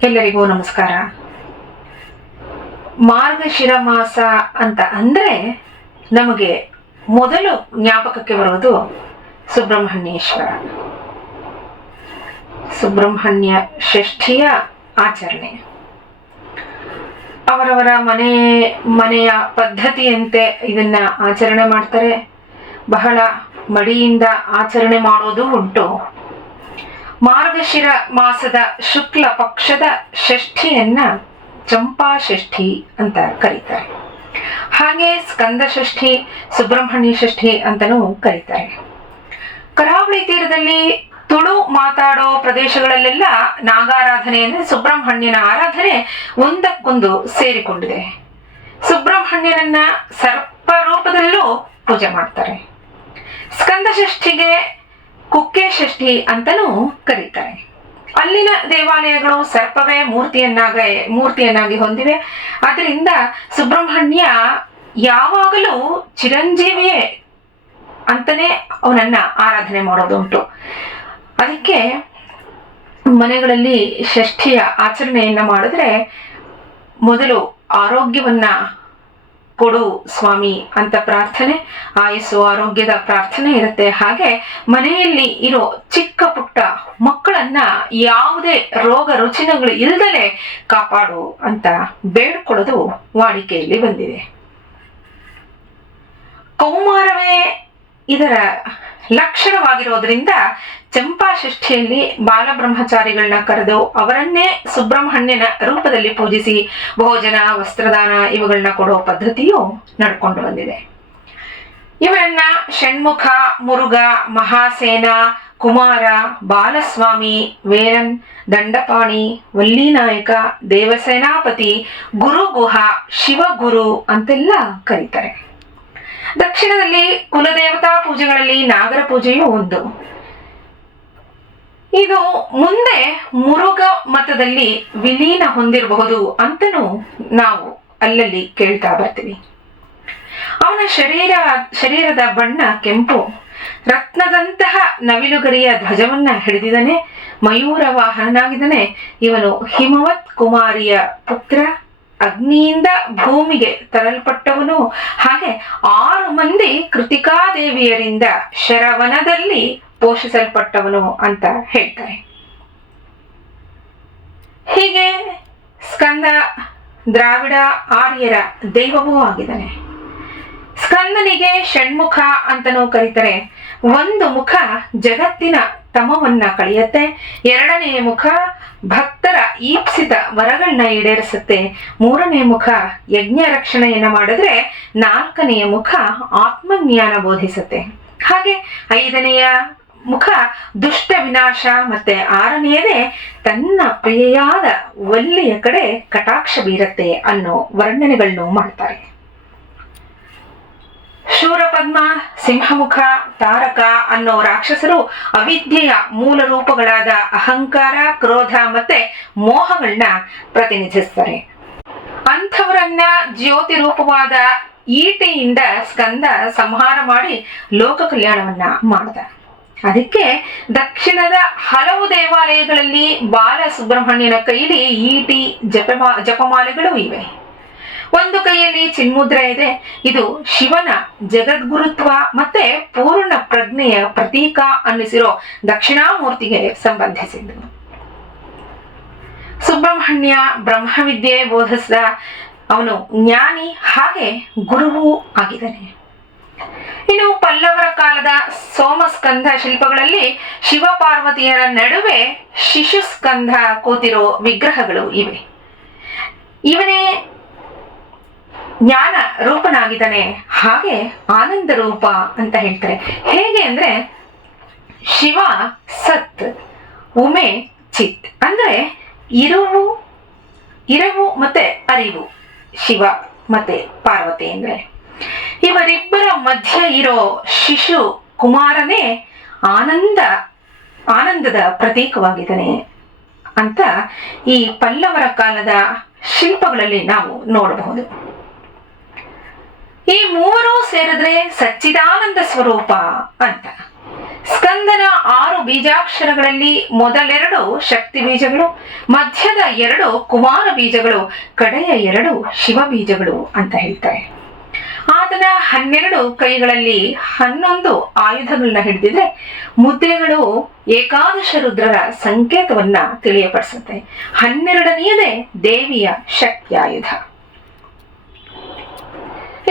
ಎಲ್ಲರಿಗೂ ನಮಸ್ಕಾರ. ಮಾರ್ಗಶಿರ ಮಾಸ ಅಂತ ಅಂದ್ರೆ ನಮಗೆ ಮೊದಲು ಜ್ಞಾಪಕಕ್ಕೆ ಬರುವುದು ಸುಬ್ರಹ್ಮಣ್ಯೇಶ್ವರ, ಸುಬ್ರಹ್ಮಣ್ಯ ಷಷ್ಠಿಯ ಆಚರಣೆ. ಅವರವರ ಮನೆಯ ಪದ್ಧತಿಯಂತೆ ಇದನ್ನ ಆಚರಣೆ ಮಾಡ್ತಾರೆ. ಬಹಳ ಮಡಿಯಿಂದ ಆಚರಣೆ ಮಾಡೋದು ಉಂಟು. ಮಾರ್ಗಶಿರ ಮಾಸದ ಶುಕ್ಲ ಪಕ್ಷದ ಷಷ್ಠಿಯನ್ನ ಚಂಪಾ ಷಷ್ಠಿ ಅಂತ ಕರೀತಾರೆ. ಹಾಗೆ ಸ್ಕಂದ ಷಷ್ಠಿ, ಸುಬ್ರಹ್ಮಣ್ಯ ಷಷ್ಠಿ ಅಂತನೂ ಕರೀತಾರೆ. ಕರಾವಳಿ ತೀರದಲ್ಲಿ ತುಳು ಮಾತಾಡೋ ಪ್ರದೇಶಗಳಲ್ಲೆಲ್ಲ ನಾಗಾರಾಧನೆ ಅಂದ್ರೆ ಸುಬ್ರಹ್ಮಣ್ಯನ ಆರಾಧನೆ ಒಂದಕ್ಕೊಂದು ಸೇರಿಕೊಂಡಿದೆ. ಸುಬ್ರಹ್ಮಣ್ಯನನ್ನ ಸರ್ಪ ರೂಪದಲ್ಲೂ ಪೂಜೆ ಮಾಡ್ತಾರೆ. ಸ್ಕಂದ ಷಷ್ಠಿಗೆ ಕುಕ್ಕೆ ಷಷ್ಠಿ ಅಂತನೂ ಕರೀತಾರೆ. ಅಲ್ಲಿನ ದೇವಾಲಯಗಳು ಸರ್ಪವೇ ಮೂರ್ತಿಯನ್ನಾಗಿ ಹೊಂದಿವೆ. ಅದರಿಂದ ಸುಬ್ರಹ್ಮಣ್ಯ ಯಾವಾಗಲೂ ಚಿರಂಜೀವಿಯೇ ಅಂತಾನೆ ಅವನನ್ನ ಆರಾಧನೆ ಮಾಡೋದುಂಟು. ಅದಕ್ಕೆ ಮನೆಗಳಲ್ಲಿ ಷಷ್ಠಿಯ ಆಚರಣೆಯನ್ನ ಮಾಡಿದ್ರೆ ಮೊದಲು ಆರೋಗ್ಯವನ್ನ ಕೊಡು ಸ್ವಾಮಿ ಅಂತ ಪ್ರಾರ್ಥನೆ, ಆಯಸ್ಸು ಆರೋಗ್ಯದ ಪ್ರಾರ್ಥನೆ ಇರುತ್ತೆ. ಹಾಗೆ ಮನೆಯಲ್ಲಿ ಇರೋ ಚಿಕ್ಕ ಪುಟ್ಟ ಮಕ್ಕಳನ್ನ ಯಾವುದೇ ರೋಗ ರುಜಿನಗಳು ಇಲ್ದಲೆ ಕಾಪಾಡು ಅಂತ ಬೇಡ್ಕೊಳ್ಳೋದು ವಾಡಿಕೆಯಲ್ಲಿ ಬಂದಿದೆ. ಕೌಮಾರವೇ ಇದರ ಲಕ್ಷಣವಾಗಿರೋದ್ರಿಂದ ಚಂಪಾ ಷಷ್ಠಿಯಲ್ಲಿ ಬಾಲಬ್ರಹ್ಮಚಾರಿಗಳನ್ನ ಕರೆದು ಅವರನ್ನೇ ಸುಬ್ರಹ್ಮಣ್ಯನ ರೂಪದಲ್ಲಿ ಪೂಜಿಸಿ ಭೋಜನ, ವಸ್ತ್ರದಾನ ಇವುಗಳನ್ನ ಕೊಡೋ ಪದ್ಧತಿಯು ನಡ್ಕೊಂಡು ಬಂದಿದೆ. ಇವರನ್ನ ಷಣ್ಮುಖ, ಮುರುಘ, ಮಹಾಸೇನ, ಕುಮಾರ, ಬಾಲಸ್ವಾಮಿ, ವೇರನ್, ದಂಡಪಾಣಿ, ವಲ್ಲಿನಾಯಕ, ದೇವಸೇನಾಪತಿ, ಗುರುಗುಹ, ಶಿವಗುರು ಅಂತೆಲ್ಲ ಕರೀತಾರೆ. ದಕ್ಷಿಣದಲ್ಲಿ ಕುಲದೇವತಾ ಪೂಜೆಗಳಲ್ಲಿ ನಾಗರ ಪೂಜೆಯೂ ಒಂದು. ಇದು ಮುಂದೆ ಮುರುಘ ಮತದಲ್ಲಿ ವಿಲೀನ ಹೊಂದಿರಬಹುದು ಅಂತನೂ ನಾವು ಅಲ್ಲಲ್ಲಿ ಕೇಳ್ತಾ ಬರ್ತೀವಿ. ಅವನ ಶರೀರದ ಬಣ್ಣ ಕೆಂಪು, ರತ್ನದಂತಹ ನವಿಲುಗರಿಯ ಧ್ವಜವನ್ನ ಹಿಡಿದಿದ್ದಾನೆ, ಮಯೂರ ವಾಹನನಾಗಿದ್ದಾನೆ. ಇವನು ಹಿಮವತ್ ಕುಮಾರಿಯ ಪುತ್ರ, ಅಗ್ನಿಯಿಂದ ಭೂಮಿಗೆ ತರಲ್ಪಟ್ಟವನು. ಹಾಗೆ 6 ಮಂದಿ ಕೃತಿಕಾದೇವಿಯರಿಂದ ಶರವನದಲ್ಲಿ ಪೋಷಿಸಲ್ಪಟ್ಟವನು ಅಂತ ಹೇಳ್ತಾರೆ. ಹೀಗೆ ಸ್ಕಂದ ದ್ರಾವಿಡ ಆರ್ಯರ ದೈವವೂ ಆಗಿದ್ದಾನೆ. ಸ್ಕಂದನಿಗೆ ಷಣ್ಮುಖ ಅಂತನೂ ಕರೀತಾರೆ. ಒಂದು ಮುಖ ಜಗತ್ತಿನ ತಮವನ್ನ ಕಳೆಯುತ್ತೆ, ಎರಡನೆಯ ಮುಖ ಭಕ್ತರ ಈಪ್ಸಿತ ವರಗಳನ್ನ ಈಡೇರಿಸುತ್ತೆ, ಮೂರನೇ ಮುಖ ಯಜ್ಞ ರಕ್ಷಣೆಯನ್ನ ಮಾಡಿದ್ರೆ, ನಾಲ್ಕನೆಯ ಮುಖ ಆತ್ಮಜ್ಞಾನ ಬೋಧಿಸುತ್ತೆ. ಹಾಗೆ 5ನೆಯ ಮುಖ ದುಷ್ಟ ವಿನಾಶ, ಮತ್ತೆ 6ನೆಯದೇ ತನ್ನ ಪ್ರಿಯೆಯಾದ ವಲ್ಲಿಯ ಕಡೆ ಕಟಾಕ್ಷ ಬೀರತ್ತೆ ಅನ್ನೋ ವರ್ಣನೆಗಳನ್ನು ಮಾಡ್ತಾರೆ. ಶೂರಪದ್ಮ, ಸಿಂಹಮುಖ, ತಾರಕ ಅನ್ನೋ ರಾಕ್ಷಸರು ಅವಿದ್ಯೆಯ ಮೂಲ ರೂಪಗಳಾದ ಅಹಂಕಾರ, ಕ್ರೋಧ ಮತ್ತೆ ಮೋಹಗಳನ್ನ ಪ್ರತಿನಿಧಿಸ್ತಾರೆ. ಅಂಥವರನ್ನ ಜ್ಯೋತಿ ರೂಪವಾದ ಈಟೆಯಿಂದ ಸ್ಕಂದ ಸಂಹಾರ ಮಾಡಿ ಲೋಕ ಕಲ್ಯಾಣವನ್ನ ಮಾಡಿದ. ಅದಕ್ಕೆ ದಕ್ಷಿಣದ ಹಲವು ದೇವಾಲಯಗಳಲ್ಲಿ ಬಾಲ ಸುಬ್ರಹ್ಮಣ್ಯನ ಕೈಲಿ ಈಟಿ ಜಪಮಾಲೆಗಳು ಇವೆ. ಒಂದು ಕೈಯಲ್ಲಿ ಚಿನ್ಮುದ್ರ ಇದೆ. ಇದು ಶಿವನ ಜಗದ್ಗುರುತ್ವ ಮತ್ತೆ ಪೂರ್ಣ ಪ್ರಜ್ಞೆಯ ಪ್ರತೀಕ ಅನ್ನಿಸಿರೋ ದಕ್ಷಿಣಾಮೂರ್ತಿಗೆ ಸಂಬಂಧಿಸಿದ್ದು. ಸುಬ್ರಹ್ಮಣ್ಯ ಬ್ರಹ್ಮವಿದ್ಯೆ ಬೋಧಿಸಿದ ಅವನು ಜ್ಞಾನಿ, ಹಾಗೆ ಗುರುವೂ ಆಗಿದ್ದಾನೆ. ಇನ್ನು ಪಲ್ಲವರ ಕಾಲದ ಸೋಮಸ್ಕಂಧ ಶಿಲ್ಪಗಳಲ್ಲಿ ಶಿವಪಾರ್ವತಿಯರ ನಡುವೆ ಶಿಶುಸ್ಕಂಧ ಕೂತಿರೋ ವಿಗ್ರಹಗಳು ಇವೆ. ಇವನೇ ಜ್ಞಾನ ರೂಪನಾಗಿದ್ದಾನೆ, ಹಾಗೆ ಆನಂದ ರೂಪ ಅಂತ ಹೇಳ್ತಾರೆ. ಹೇಗೆ ಅಂದ್ರೆ ಶಿವ ಸತ್, ಉಮೆ ಚಿತ್, ಅಂದ್ರೆ ಇರವು ಮತ್ತೆ ಅರಿವು ಶಿವ ಮತ್ತೆ ಪಾರ್ವತಿ. ಅಂದ್ರೆ ಇವರಿಬ್ಬರ ಮಧ್ಯ ಇರೋ ಶಿಶು ಕುಮಾರನೇ ಆನಂದದ ಪ್ರತೀಕವಾಗಿದ್ದಾನೆ ಅಂತ ಈ ಪಲ್ಲವರ ಕಾಲದ ಶಿಲ್ಪಗಳಲ್ಲಿ ನಾವು ನೋಡಬಹುದು. ಈ ಮೂವರು ಸೇರಿದ್ರೆ ಸಚ್ಚಿದಾನಂದ ಸ್ವರೂಪ ಅಂತ. ಸ್ಕಂದನ 6 ಬೀಜಾಕ್ಷರಗಳಲ್ಲಿ ಮೊದಲೆರಡು ಶಕ್ತಿ ಬೀಜಗಳು, ಮಧ್ಯದ 2 ಕುಮಾರ ಬೀಜಗಳು, ಕಡೆಯ 2 ಶಿವ ಬೀಜಗಳು ಅಂತ ಹೇಳ್ತಾರೆ. ಆತನ 12 ಕೈಗಳಲ್ಲಿ 11 ಆಯುಧಗಳನ್ನ ಹಿಡಿದಿದ್ರೆ ಮುದ್ರೆಗಳು ಏಕಾದಶ ರುದ್ರರ ಸಂಕೇತವನ್ನ ತಿಳಿಯಪಡಿಸುತ್ತೆ. 12ನೇಯದೇ ದೇವಿಯ ಶಕ್ತಿಯಾಯುಧ.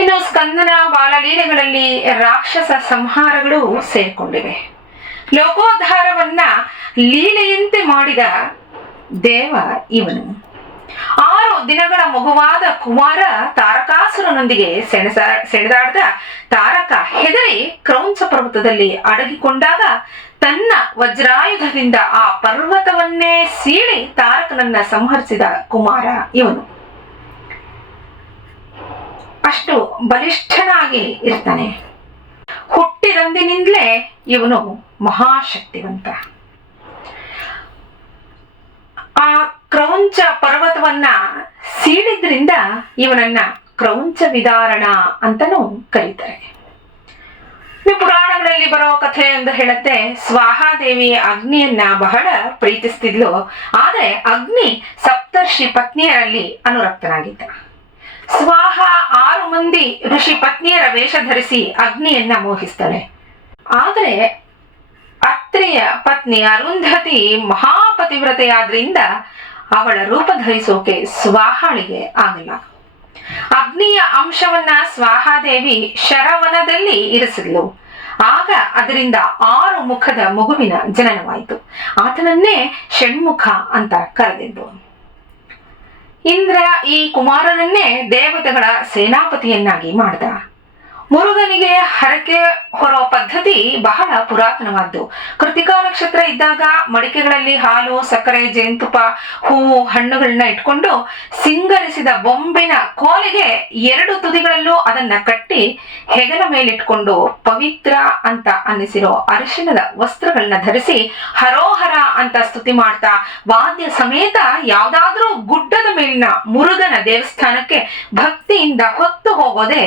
ಇನ್ನು ಸ್ಕಂದನ ಬಾಲಲೀಲೆಗಳಲ್ಲಿ ರಾಕ್ಷಸ ಸಂಹಾರಗಳು ಸೇರಿಕೊಂಡಿವೆ. ಲೋಕೋದ್ಧಾರವನ್ನ ಲೀಲೆಯಂತೆ ಮಾಡಿದ ದೇವ ಇವನು. 6 ದಿನಗಳ ಮಗುವಾದ ಕುಮಾರ ತಾರಕಾಸುರನೊಂದಿಗೆ ಸೆಣೆದಾಡಿದ ತಾರಕ ಹೆದರಿ ಕ್ರೌಂಚ ಪರ್ವತದಲ್ಲಿ ಅಡಗಿಕೊಂಡಾಗ ತನ್ನ ವಜ್ರಾಯುಧದಿಂದ ಆ ಪರ್ವತವನ್ನೇ ಸೀಳಿ ತಾರಕನನ್ನ ಸಂಹರಿಸಿದ ಕುಮಾರ ಇವನು. ಅಷ್ಟು ಬಲಿಷ್ಠನಾಗಿ ಇರ್ತಾನೆ. ಹುಟ್ಟಿದಂದಿನಿಂದಲೇ ಇವನು ಮಹಾಶಕ್ತಿವಂತ. ಆ ಕ್ರೌಂಚ ಪರ್ವತವನ್ನ ಸೀಳಿದ್ರಿಂದ ಇವನನ್ನ ಕ್ರೌಂಚ ವಿದಾರಣ ಅಂತನೂ ಕರೀತಾರೆ. ಪುರಾಣಗಳಲ್ಲಿ ಬರೋ ಕಥೆ ಎಂದು ಹೇಳುತ್ತೆ, ಸ್ವಾಹಾದೇವಿ ಅಗ್ನಿಯನ್ನ ಬಹಳ ಪ್ರೀತಿಸ್ತಿದ್ಲು. ಆದ್ರೆ ಅಗ್ನಿ ಸಪ್ತರ್ಷಿ ಪತ್ನಿಯರಲ್ಲಿ ಅನುರಕ್ತನಾಗಿದ್ದ. ಸ್ವಾಹ 6 ಮಂದಿ ಋಷಿ ಪತ್ನಿಯರ ವೇಷ ಧರಿಸಿ ಅಗ್ನಿಯನ್ನ ಮೋಹಿಸ್ತಾಳೆ. ಆದ್ರೆ ಅತ್ರಿಯ ಪತ್ನಿ ಅರುಂಧತಿ ಮಹಾಪತಿವ್ರತೆಯಾದ್ರಿಂದ ಅವಳ ರೂಪ ಧರಿಸೋಕೆ ಸ್ವಾಹಾಳಿಗೆ ಆಗಲ್ಲ. ಅಗ್ನಿಯ ಅಂಶವನ್ನ ಸ್ವಾಹಾದೇವಿ ಶರವನದಲ್ಲಿ ಇರಿಸಿದ್ಲು. ಆಗ ಅದರಿಂದ 6 ಮುಖದ ಮಗುವಿನ ಜನನವಾಯಿತು. ಆತನನ್ನೇ ಷಣ್ಮುಖ ಅಂತ ಕರೆದಿದ್ದು. ಇಂದ್ರ ಈ ಕುಮಾರನನ್ನೇ ದೇವತೆಗಳ ಸೇನಾಪತಿಯನ್ನಾಗಿ ಮಾಡಿದ. ಮುರುಗನಿಗೆ ಹರಕೆ ಹೊರೋ ಪದ್ಧತಿ ಬಹಳ ಪುರಾತನವಾದ್ದು. ಕೃತಿಕಾ ನಕ್ಷತ್ರ ಇದ್ದಾಗ ಮಡಿಕೆಗಳಲ್ಲಿ ಹಾಲು, ಸಕ್ಕರೆ, ಜೇನುತುಪ್ಪ, ಹೂವು, ಹಣ್ಣುಗಳನ್ನ ಇಟ್ಕೊಂಡು ಸಿಂಗರಿಸಿದ ಬೊಂಬಿನ ಕೋಲಿಗೆ 2 ತುದಿಗಳಲ್ಲೂ ಅದನ್ನ ಕಟ್ಟಿ ಹೆಗಲ ಮೇಲಿಟ್ಕೊಂಡು ಪವಿತ್ರ ಅಂತ ಅನ್ನಿಸಿರೋ ಅರಿಶಿಣದ ವಸ್ತ್ರಗಳನ್ನ ಧರಿಸಿ ಹರೋಹರ ಅಂತ ಸ್ತುತಿ ಮಾಡ್ತಾ ವಾದ್ಯ ಸಮೇತ ಯಾವ್ದಾದ್ರೂ ಗುಡ್ಡದ ಮೇಲಿನ ಮುರುಗನ ದೇವಸ್ಥಾನಕ್ಕೆ ಭಕ್ತಿಯಿಂದ ಹೊತ್ತು ಹೋಗೋದೇ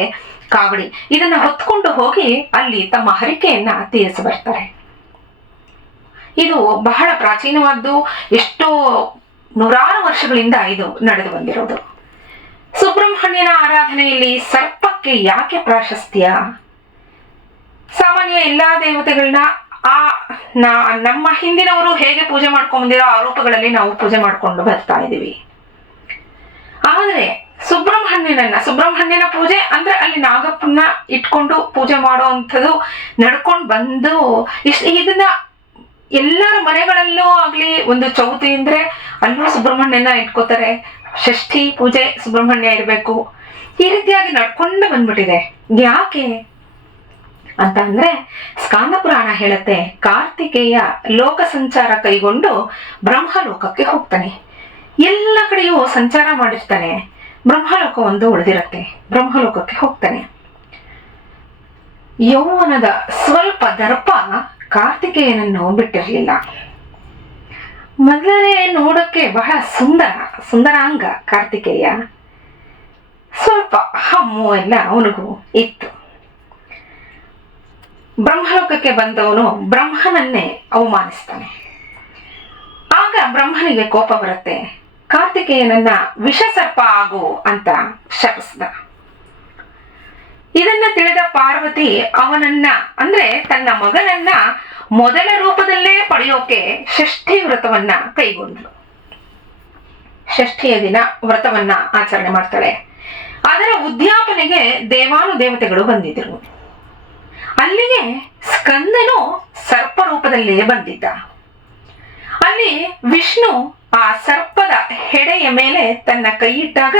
ಕಾವಡಿ. ಇದನ್ನ ಹೊತ್ಕೊಂಡು ಹೋಗಿ ಅಲ್ಲಿ ತಮ್ಮ ಹರಿಕೆಯನ್ನ ತೀರಿಸಿ ಬರ್ತಾರೆ. ಇದು ಬಹಳ ಪ್ರಾಚೀನವಾದ್ದು. ಎಷ್ಟೋ ನೂರಾರು ವರ್ಷಗಳಿಂದ ಇದು ನಡೆದು ಬಂದಿರೋದು. ಸುಬ್ರಹ್ಮಣ್ಯನ ಆರಾಧನೆಯಲ್ಲಿ ಸರ್ಪಕ್ಕೆ ಯಾಕೆ ಪ್ರಾಶಸ್ತ್ಯ? ಸಾಮಾನ್ಯ ಎಲ್ಲಾ ದೇವತೆಗಳನ್ನ ನಮ್ಮ ಹಿಂದಿನವರು ಹೇಗೆ ಪೂಜೆ ಮಾಡ್ಕೊಂಡ್ ಬಂದಿರೋ ಆ ರೂಪಗಳಲ್ಲಿ ನಾವು ಪೂಜೆ ಮಾಡ್ಕೊಂಡು ಬರ್ತಾ ಇದೀವಿ. ಆದ್ರೆ ಸುಬ್ರಹ್ಮಣ್ಯನ ಪೂಜೆ ಅಂದ್ರೆ ಅಲ್ಲಿ ನಾಗಪ್ಪನ ಇಟ್ಕೊಂಡು ಪೂಜೆ ಮಾಡೋ ಅಂಥದ್ದು ನಡ್ಕೊಂಡು ಬಂದು ಇದನ್ನ ಎಲ್ಲರ ಮನೆಗಳಲ್ಲೂ ಆಗ್ಲಿ, ಒಂದು ಚೌತಿ ಅಂದ್ರೆ ಅಲ್ಲೂ ಸುಬ್ರಹ್ಮಣ್ಯನ ಇಟ್ಕೋತಾರೆ. ಷಷ್ಠಿ ಪೂಜೆ ಸುಬ್ರಹ್ಮಣ್ಯ ಇರಬೇಕು. ಈ ರೀತಿಯಾಗಿ ನಡ್ಕೊಂಡು ಬಂದ್ಬಿಟ್ಟಿದೆ. ಯಾಕೆ ಅಂತ ಅಂದ್ರೆ ಸ್ಕಾಂದ ಪುರಾಣ ಹೇಳುತ್ತೆ, ಕಾರ್ತಿಕೇಯ ಲೋಕ ಸಂಚಾರ ಕೈಗೊಂಡು ಬ್ರಹ್ಮಲೋಕಕ್ಕೆ ಹೋಗ್ತಾನೆ. ಎಲ್ಲ ಕಡೆಯೂ ಸಂಚಾರ ಮಾಡಿರ್ತಾನೆ. ಬ್ರಹ್ಮಲೋಕ ಒಂದು ಉಳಿದಿರತ್ತೆ. ಬ್ರಹ್ಮಲೋಕಕ್ಕೆ ಹೋಗ್ತಾನೆ. ಯೌವನದ ಸ್ವಲ್ಪ ದರ್ಪ ಕಾರ್ತಿಕೇಯನನ್ನು ಬಿಟ್ಟಿರಲಿಲ್ಲ. ಮೊದಲನೇ ನೋಡಕ್ಕೆ ಬಹಳ ಸುಂದರಾಂಗ ಕಾರ್ತಿಕೇಯ. ಸ್ವಲ್ಪ ಹಮ್ಮು ಎಲ್ಲ ಅವನಿಗೂ ಇತ್ತು. ಬ್ರಹ್ಮಲೋಕಕ್ಕೆ ಬಂದವನು ಬ್ರಹ್ಮನನ್ನೇ ಅವಮಾನಿಸ್ತಾನೆ. ಆಗ ಬ್ರಹ್ಮನಿಗೆ ಕೋಪ ಬರುತ್ತೆ. ಕಾರ್ತಿಕೇಯನನ್ನ ವಿಷಸರ್ಪ ಆಗು ಅಂತ ಶಪಿಸಿದ. ಇದನ್ನ ತಿಳಿದ ಪಾರ್ವತಿ ಅವನನ್ನ ಅಂದ್ರೆ ತನ್ನ ಮಗನನ್ನ ಮೊದಲ ರೂಪದಲ್ಲೇ ಪಡೆಯೋಕೆ ಷಷ್ಠಿ ವ್ರತವನ್ನ ಕೈಗೊಂಡ್ಳು. ಷಷ್ಠಿಯ ದಿನ ವ್ರತವನ್ನ ಆಚರಣೆ ಮಾಡ್ತಾಳೆ. ಅದರ ಉದ್ಯಾಪನೆಗೆ ದೇವಾನುದೇವತೆಗಳು ಬಂದಿದ್ರು. ಅಲ್ಲಿಗೆ ಸ್ಕಂದನು ಸರ್ಪ ರೂಪದಲ್ಲೇ ಬಂದಿದ್ದ. ಅಲ್ಲಿ ವಿಷ್ಣು ಆ ಸರ್ಪದ ಹೆಡೆಯ ಮೇಲೆ ತನ್ನ ಕೈ ಇಟ್ಟಾಗ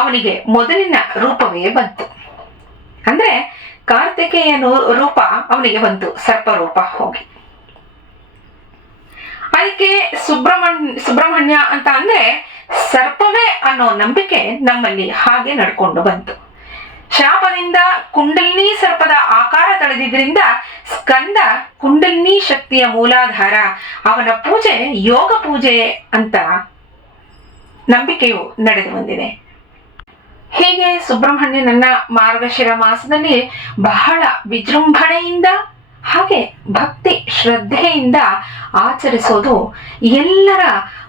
ಅವನಿಗೆ ಮೊದಲಿನ ರೂಪವೇ ಬಂತು. ಅಂದ್ರೆ ಕಾರ್ತಿಕೇಯ ರೂಪ ಅವನಿಗೆ ಬಂತು, ಸರ್ಪ ರೂಪ ಹೋಗಿ. ಅದಕ್ಕೆ ಸುಬ್ರಹ್ಮಣ್ಯ ಅಂತ ಅಂದ್ರೆ ಸರ್ಪವೇ ಅನ್ನೋ ನಂಬಿಕೆ ನಮ್ಮಲ್ಲಿ ಹಾಗೆ ನಡ್ಕೊಂಡು ಬಂತು. ಶಾಪದಿಂದ ಕುಂಡಲಿನಿ ಸರ್ಪದ ಆಕಾರ ತಳೆದಿದ್ರಿಂದ ಸ್ಕಂದ ಕುಂಡಲಿನಿ ಶಕ್ತಿಯ ಮೂಲಾಧಾರ. ಅವನ ಪೂಜೆ ಯೋಗ ಪೂಜೆ ಅಂತ ನಂಬಿಕೆಯು ನಡೆದು ಬಂದಿದೆ. ಹೀಗೆ ಸುಬ್ರಹ್ಮಣ್ಯನನ್ನ ಮಾರ್ಗಶಿರ ಮಾಸದಲ್ಲಿ ಬಹಳ ವಿಜೃಂಭಣೆಯಿಂದ ಹಾಗೆ ಭಕ್ತಿ ಶ್ರದ್ಧೆಯಿಂದ ಆಚರಿಸೋದು ಎಲ್ಲರ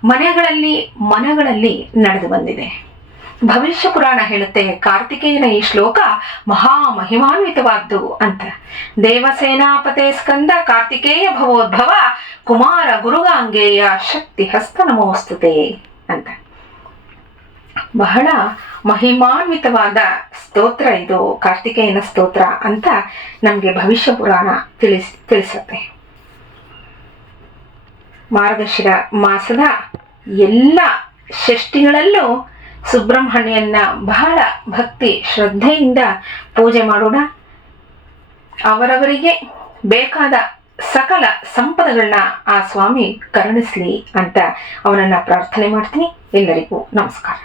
ಮನಗಳಲ್ಲಿ ನಡೆದು ಬಂದಿದೆ. ಭವಿಷ್ಯ ಪುರಾಣ ಹೇಳುತ್ತೆ, ಕಾರ್ತಿಕೇಯನ ಈ ಶ್ಲೋಕ ಮಹಾ ಮಹಿಮಾನ್ವಿತವಾದ್ದು ಅಂತ. ದೇವಸೇನಾಪತೆ ಸ್ಕಂದ ಕಾರ್ತಿಕೇಯ ಭವೋದ್ಭವ ಕುಮಾರ ಗುರುಗಾಂಗೇಯ ಶಕ್ತಿ ಹಸ್ತ ನಮೋಸ್ತುತೆ ಅಂತ. ಬಹಳ ಮಹಿಮಾನ್ವಿತವಾದ ಸ್ತೋತ್ರ ಇದು, ಕಾರ್ತಿಕೇಯನ ಸ್ತೋತ್ರ ಅಂತ ನಮಗೆ ಭವಿಷ್ಯ ಪುರಾಣ ತಿಳಿಸುತ್ತೆ. ಮಾರ್ಗಶಿರ ಮಾಸದ ಎಲ್ಲ ಷಷ್ಠಿಗಳಲ್ಲೂ ಸುಬ್ರಹ್ಮಣ್ಯನ ಬಹಳ ಭಕ್ತಿ ಶ್ರದ್ಧೆಯಿಂದ ಪೂಜೆ ಮಾಡೋಣ. ಅವರವರಿಗೆ ಬೇಕಾದ ಸಕಲ ಸಂಪದಗಳನ್ನ ಆ ಸ್ವಾಮಿ ಕರುಣಿಸ್ಲಿ ಅಂತ ಅವನನ್ನ ಪ್ರಾರ್ಥನೆ ಮಾಡ್ತೀನಿ. ಎಲ್ಲರಿಗೂ ನಮಸ್ಕಾರ.